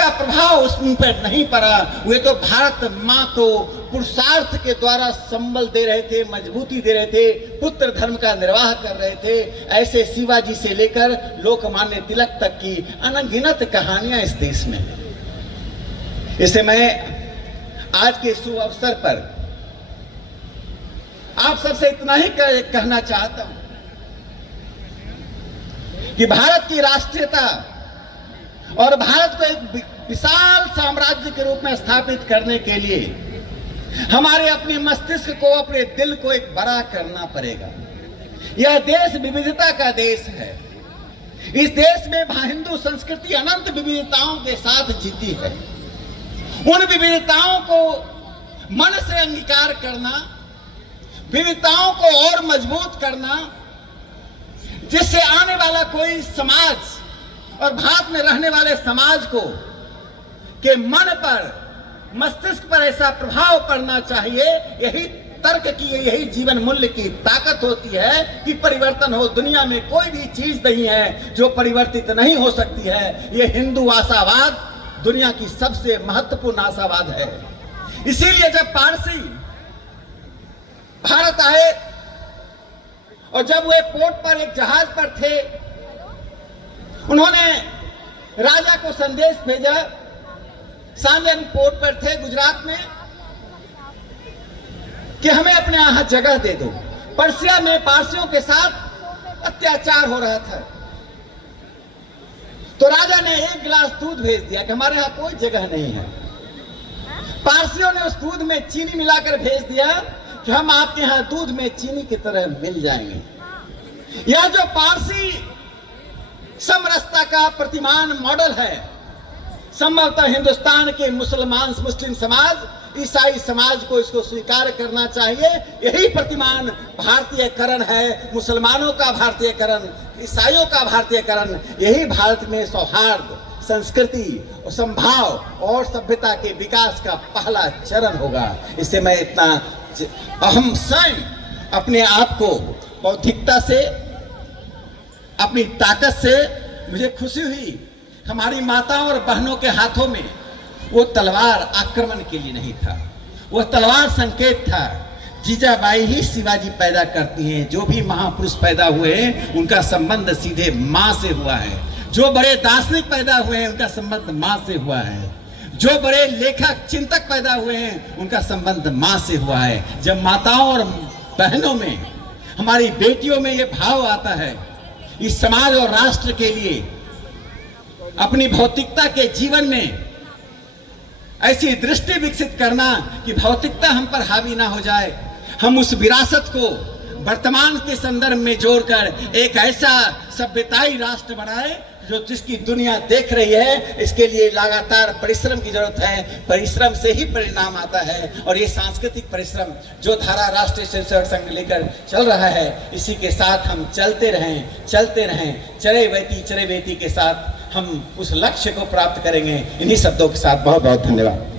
उसका प्रभाव उन पर नहीं पड़ा। वे तो भारत माँ को पुरुषार्थ के द्वारा संबल दे रहे थे, मजबूती दे रहे थे, पुत्र धर्म का निर्वाह कर रहे थे। ऐसे शिवाजी से लेकर लोकमान्य तिलक तक की अनगिनत कहानियां इस देश में। इसे मैं आज के शुभ अवसर पर आप सबसे इतना ही कहना चाहता हूं कि भारत की राष्ट्रीयता और भारत को एक विशाल साम्राज्य के रूप में स्थापित करने के लिए हमारे अपने मस्तिष्क को, अपने दिल को एक बड़ा करना पड़ेगा। यह देश विविधता का देश है। इस देश में हिंदू संस्कृति अनंत विविधताओं के साथ जीती है। उन विविधताओं को मन से अंगीकार करना, विविधताओं को और मजबूत करना, जिससे आने वाला कोई समाज और भारत में रहने वाले समाज को के मन पर, मस्तिष्क पर ऐसा प्रभाव पड़ना चाहिए। यही तर्क की, यही जीवन मूल्य की ताकत होती है कि परिवर्तन हो। दुनिया में कोई भी चीज नहीं है जो परिवर्तित नहीं हो सकती है। यह हिंदू आशावाद दुनिया की सबसे महत्वपूर्ण आशावाद है। इसीलिए जब पारसी भारत आए और जब वे पोर्ट पर एक जहाज पर थे, उन्होंने राजा को संदेश भेजा। सांजन पोर्ट पर थे गुजरात में कि हमें अपने यहां जगह दे दो। पर्सिया में पारसियों के साथ अत्याचार हो रहा था, तो राजा ने एक गिलास दूध भेज दिया कि हमारे यहां कोई जगह नहीं है। पारसियों ने उस दूध में चीनी मिलाकर भेज दिया कि हम आपके यहां दूध में चीनी की तरह मिल जाएंगे। यह जो पारसी समरसता का प्रतिमान मॉडल है, संभवतः हिंदुस्तान के मुस्लिम समाज, ईसाई समाज को इसको स्वीकार करना चाहिए। यही प्रतिमान भारतीयकरण है, मुसलमानों का भारतीयकरण, ईसाइयों का भारतीयकरण। यही भारत में सौहार्द, संस्कृति और संभाव और सभ्यता के विकास का पहला चरण होगा। इससे मैं इतना हम स्वयं अपने आप को बौद्धिकता से, अपनी ताकत से, मुझे खुशी हुई हमारी माताओं और बहनों के हाथों में वो तलवार आक्रमण के लिए नहीं था, वो तलवार संकेत था। जीजाबाई ही शिवाजी पैदा करती हैं। जो भी महापुरुष पैदा हुए हैं उनका संबंध सीधे माँ से हुआ है। जो बड़े दार्शनिक पैदा हुए हैं उनका संबंध माँ से हुआ है। जो बड़े लेखक चिंतक पैदा हुए हैं उनका संबंध माँ से हुआ है। जब माताओं और बहनों में, हमारी बेटियों में ये भाव आता है इस समाज और राष्ट्र के लिए अपनी भौतिकता के जीवन में ऐसी दृष्टि विकसित करना कि भौतिकता हम पर हावी ना हो जाए, हम उस विरासत को वर्तमान के संदर्भ में जोड़कर एक ऐसा सभ्यताई राष्ट्र बनाए जो जिसकी दुनिया देख रही है। इसके लिए लगातार परिश्रम की जरूरत है। परिश्रम से ही परिणाम आता है। और ये सांस्कृतिक परिश्रम जो धारा राष्ट्रीय स्वयंसेवक संघ लेकर चल रहा है, इसी के साथ हम चलते रहें, चरे बेती के साथ हम उस लक्ष्य को प्राप्त करेंगे। इन्हीं शब्दों के साथ बहुत बहुत धन्यवाद।